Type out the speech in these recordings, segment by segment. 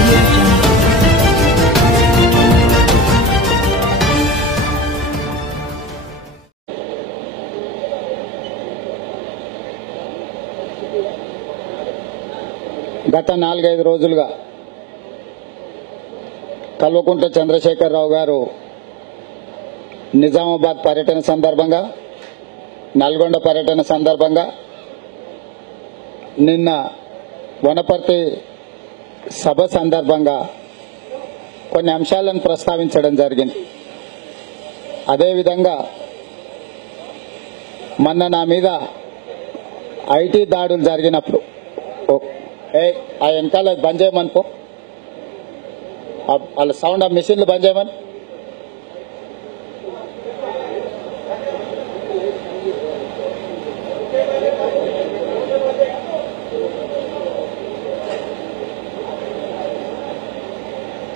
audio jungle. గత 4-5 రోజులుగా కల్వకుంట్ల చంద్రశేఖరరావు గారు నిజామాబాద్ పర్యటన సందర్భంగా, నల్గొండ పర్యటన సందర్భంగా, నిన్న వనపర్తి సభ సందర్భంగా కొన్ని అంశాలను ప్రస్తావించడం జరిగింది. అదేవిధంగా మొన్న నా మీద ఐటీ దాడులు జరిగినప్పుడు ఆ వెనకాల బంద్ చేయమనుకో, వాళ్ళ సౌండ్ ఆ మిషన్లు బంద్ చేయమని.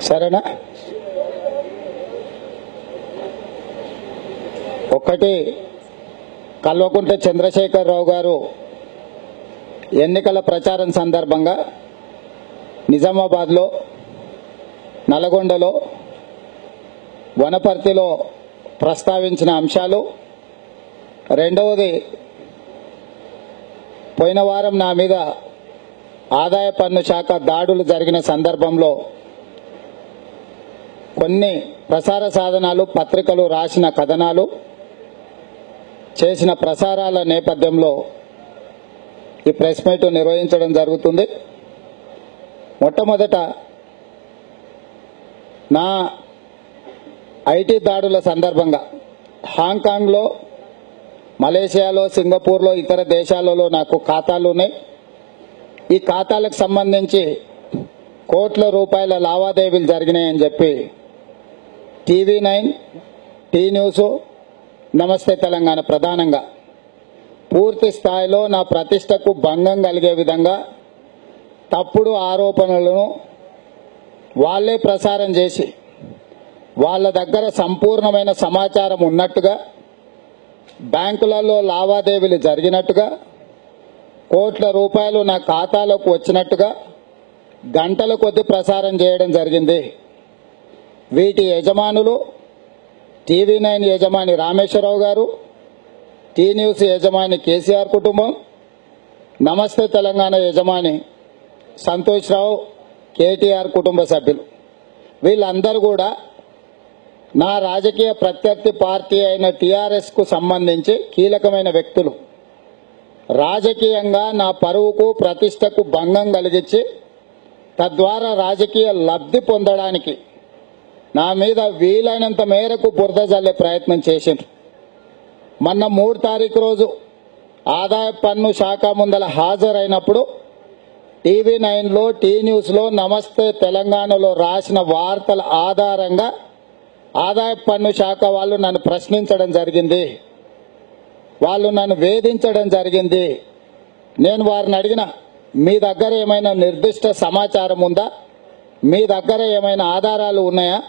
సరేనా? ఒకటి, కల్వకుంట్ల చంద్రశేఖరరావు గారు ఎన్నికల ప్రచారం సందర్భంగా నిజామాబాద్లో, నల్గొండలో, వనపర్తిలో ప్రస్తావించిన అంశాలు. రెండవది, పోయిన వారం నా మీద ఆదాయ పన్ను శాఖ దాడులు జరిగిన సందర్భంలో కొన్ని ప్రసార సాధనాలు, పత్రికలు రాసిన కథనాలు, చేసిన ప్రసారాల నేపథ్యంలో ఈ ప్రెస్ మీట్ నిర్వహించడం జరుగుతుంది. మొట్టమొదట నా ఐటీ దాడుల సందర్భంగా హాంకాంగ్లో, మలేషియాలో, సింగపూర్లో, ఇతర దేశాలలో నాకు ఖాతాలు ఉన్నాయి. ఈ ఖాతాలకు సంబంధించి కోట్ల రూపాయల లావాదేవీలు జరిగినాయని చెప్పి TV9, టీ న్యూస్, నమస్తే తెలంగాణ ప్రధానంగా పూర్తి స్థాయిలో నా ప్రతిష్టకు భంగం కలిగే విధంగా తప్పుడు ఆరోపణలను వాళ్లే ప్రసారం చేసి, వాళ్ళ దగ్గర సంపూర్ణమైన సమాచారం ఉన్నట్టుగా, బ్యాంకులలో లావాదేవీలు జరిగినట్టుగా, కోట్ల రూపాయలు నా ఖాతాలోకి వచ్చినట్టుగా గంటల కొద్దీ ప్రసారం చేయడం జరిగింది. వీటి యజమానులు TV9 యజమాని రామేశ్వరరావు గారు, టీ న్యూస్ యజమాని కేసీఆర్ కుటుంబం, నమస్తే తెలంగాణ యజమాని సంతోష్ రావు, కేటీఆర్ కుటుంబ సభ్యులు. వీళ్ళందరూ కూడా నా రాజకీయ ప్రత్యర్థి పార్టీ అయిన TRSకు సంబంధించి కీలకమైన వ్యక్తులు. రాజకీయంగా నా పరువుకు, ప్రతిష్టకు భంగం కలిగించి తద్వారా రాజకీయ లబ్ధి పొందడానికి నా మీద వీలైనంత మేరకు బురద జల్లే ప్రయత్నం చేసిండ్రు. మొన్న 3 తారీఖు రోజు ఆదాయ పన్ను శాఖ ముందల హాజరైనప్పుడు TV9లో, టీ న్యూస్లో, నమస్తే తెలంగాణలో రాసిన వార్తల ఆధారంగా ఆదాయ పన్ను శాఖ వాళ్ళు నన్ను ప్రశ్నించడం జరిగింది. వాళ్ళు నన్ను వేధించడం జరిగింది. నేను వారిని అడిగిన, మీ దగ్గర ఏమైనా నిర్దిష్ట సమాచారం ఉందా? మీ దగ్గర ఏమైనా ఆధారాలు ఉన్నాయా?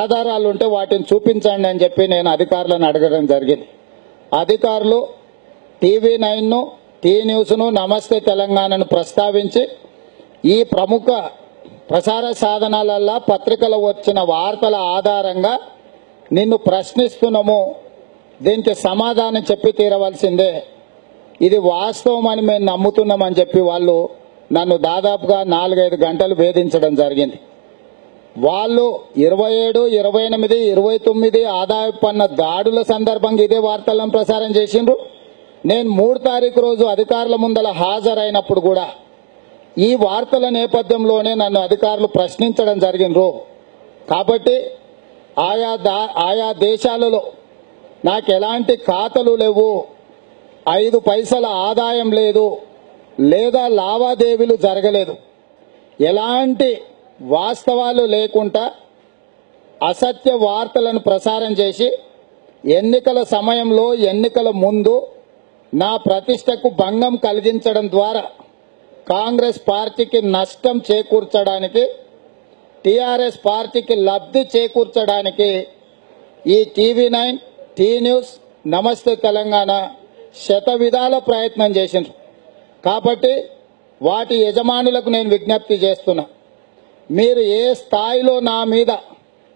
ఆధారాలు ఉంటే వాటిని చూపించండి అని చెప్పి నేను అధికారులను అడగడం జరిగింది. అధికారులు TV9ను, టీ న్యూస్ను, నమస్తే తెలంగాణను ప్రస్తావించి ఈ ప్రముఖ ప్రసార సాధనాలల్లో, పత్రికలు వచ్చిన వార్తల ఆధారంగా నిన్ను ప్రశ్నిస్తున్నాము, దీనికి సమాధానం చెప్పి తీరవలసిందే, ఇది వాస్తవమని మేము నమ్ముతున్నామని చెప్పి వాళ్ళు నన్ను దాదాపుగా 4-5 గంటలు వేధించడం జరిగింది. వాళ్ళు 27, 28, 29 ఆదాయ పన్ను దాడుల సందర్భంగా ఇదే వార్తలను ప్రసారం చేసిండ్రు. నేను 3 తారీఖు రోజు అధికారుల ముందల హాజరైనప్పుడు కూడా ఈ వార్తల నేపథ్యంలోనే నన్ను అధికారులు ప్రశ్నించడం జరిగిండ్రు. కాబట్టి ఆయా దేశాలలో నాకు ఎలాంటి ఖాతాలు లేవు, 5 పైసల ఆదాయం లేదు, లేదా లావాదేవీలు జరగలేదు, ఎలాంటి వాస్తవాలు లేకుండా అసత్య వార్తలను ప్రసారం చేసి ఎన్నికల సమయంలో, ఎన్నికల ముందు నా ప్రతిష్టకు భంగం కలిగించడం ద్వారా కాంగ్రెస్ పార్టీకి నష్టం చేకూర్చడానికి, TRS పార్టీకి లబ్ధి చేకూర్చడానికి ఈ TV9, టీ న్యూస్, నమస్తే తెలంగాణ శతవిధాల ప్రయత్నం చేసిండ్రు. కాబట్టి వాటి యజమానులకు నేను విజ్ఞప్తి చేస్తున్నా, మీరు ఏ స్థాయిలో నా మీద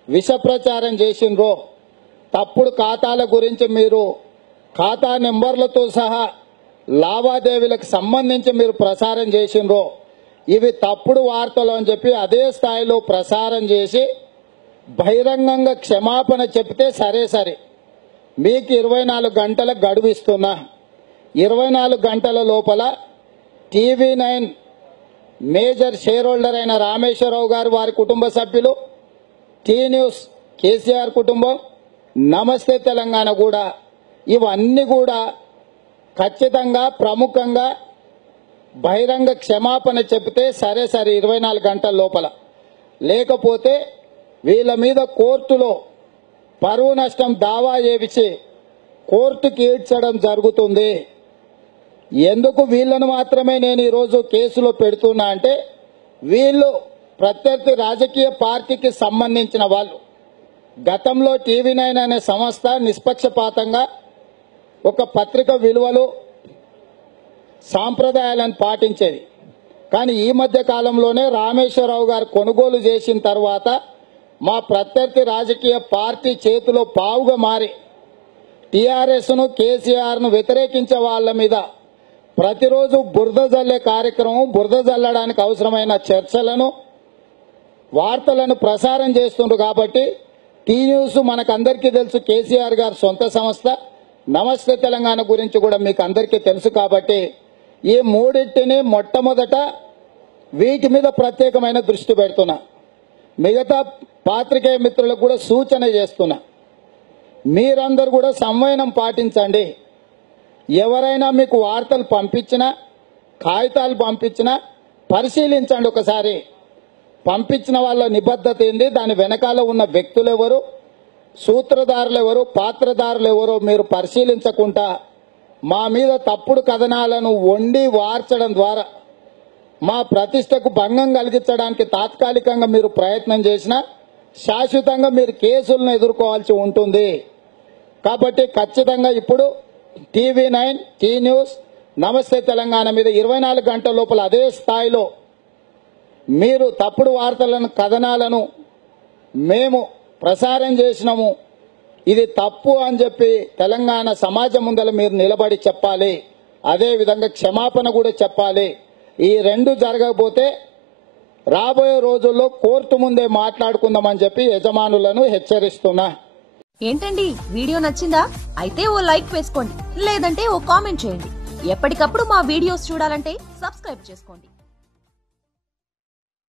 విష ప్రచారం చేసిండ్రో, తప్పుడు ఖాతాల గురించి మీరు ఖాతా నెంబర్లతో సహా లావాదేవీలకు సంబంధించి మీరు ప్రసారం చేసిండ్రో, ఇవి తప్పుడు వార్తలు అని చెప్పి అదే స్థాయిలో ప్రసారం చేసి బహిరంగంగా క్షమాపణ చెప్తే సరే మీకు 24 గంటల గడువు ఇస్తున్నా. 24 గంటల లోపల TV9 మేజర్ షేర్ హోల్డర్ అయిన రామేశ్వరరావు గారు, వారి కుటుంబ సభ్యులు, టీ న్యూస్ కేసీఆర్ కుటుంబం, నమస్తే తెలంగాణ కూడా, ఇవన్నీ కూడా ఖచ్చితంగా ప్రముఖంగా బహిరంగ క్షమాపణ చెప్తే సరే 24 గంటల లోపల. లేకపోతే వీళ్ళ మీద కోర్టులో పరువు నష్టం దావా చేయించి కోర్టుకి ఈడ్చడం జరుగుతుంది. ఎందుకు వీళ్ళను మాత్రమే నేను ఈరోజు కేసులో పెడుతున్నా అంటే, వీళ్ళు ప్రత్యర్థి రాజకీయ పార్టీకి సంబంధించిన వాళ్ళు. గతంలో TV9 అనే సంస్థ నిష్పక్షపాతంగా ఒక పత్రిక విలువలు సాంప్రదాయాలను పాటించేది. కానీ ఈ మధ్య కాలంలోనే రామేశ్వరరావు గారు కొనుగోలు చేసిన తర్వాత మా ప్రత్యర్థి రాజకీయ పార్టీ చేతిలో పావుగా మారి టీఆర్ఎస్ను కేసీఆర్ను వ్యతిరేకించే వాళ్ళ మీద ప్రతిరోజు బురద జల్లే కార్యక్రమం, బురద జల్లడానికి అవసరమైన చర్చలను, వార్తలను ప్రసారం చేస్తుండ్రు. కాబట్టి టీ న్యూస్ మనకందరికీ తెలుసు, కేసీఆర్ గారు సొంత సంస్థ. నమస్తే తెలంగాణ గురించి కూడా మీకు అందరికీ తెలుసు. కాబట్టి ఈ మూడింటిని మొట్టమొదట వీటి మీద ప్రత్యేకమైన దృష్టి పెడుతున్నా. మిగతా పాత్రికేయ మిత్రులకు కూడా సూచన చేస్తున్నా, మీరందరూ కూడా సంవయనం పాటించండి. ఎవరైనా మీకు వార్తలు పంపించినా, కాగితాలు పంపించినా పరిశీలించండి ఒకసారి. పంపించిన వాళ్ళ నిబద్ధత ఏంది, దాని వెనకాల ఉన్న వ్యక్తులు ఎవరు, సూత్రధారులు ఎవరు, పాత్రధారులు ఎవరో మీరు పరిశీలించకుండా మా మీద తప్పుడు కథనాలను వండి వార్చడం ద్వారా మా ప్రతిష్టకు భంగం కలిగించడానికి తాత్కాలికంగా మీరు ప్రయత్నం చేసినా శాశ్వతంగా మీరు కేసులను ఎదుర్కోవాల్సి ఉంటుంది. కాబట్టి ఖచ్చితంగా ఇప్పుడు TV9, టీ న్యూస్, నమస్తే తెలంగాణ మీద 24 గంటల లోపల అదే స్థాయిలో మీరు తప్పుడు వార్తలను, కథనాలను మేము ప్రసారం చేసినాము, ఇది తప్పు అని చెప్పి తెలంగాణ సమాజం ముందర మీరు నిలబడి చెప్పాలి. అదేవిధంగా క్షమాపణ కూడా చెప్పాలి. ఈ రెండు జరగకపోతే రాబోయే రోజుల్లో కోర్టు ముందే మాట్లాడుకుందామని చెప్పి యజమానులను హెచ్చరిస్తున్నా. ఏంటండి, వీడియో నచ్చిందా? అయితే ఓ లైక్ వేసుకోండి, లేదంటే ఓ కామెంట్ చేయండి. ఎప్పటికప్పుడు మా వీడియోస్ చూడాలంటే సబ్స్క్రైబ్ చేసుకోండి.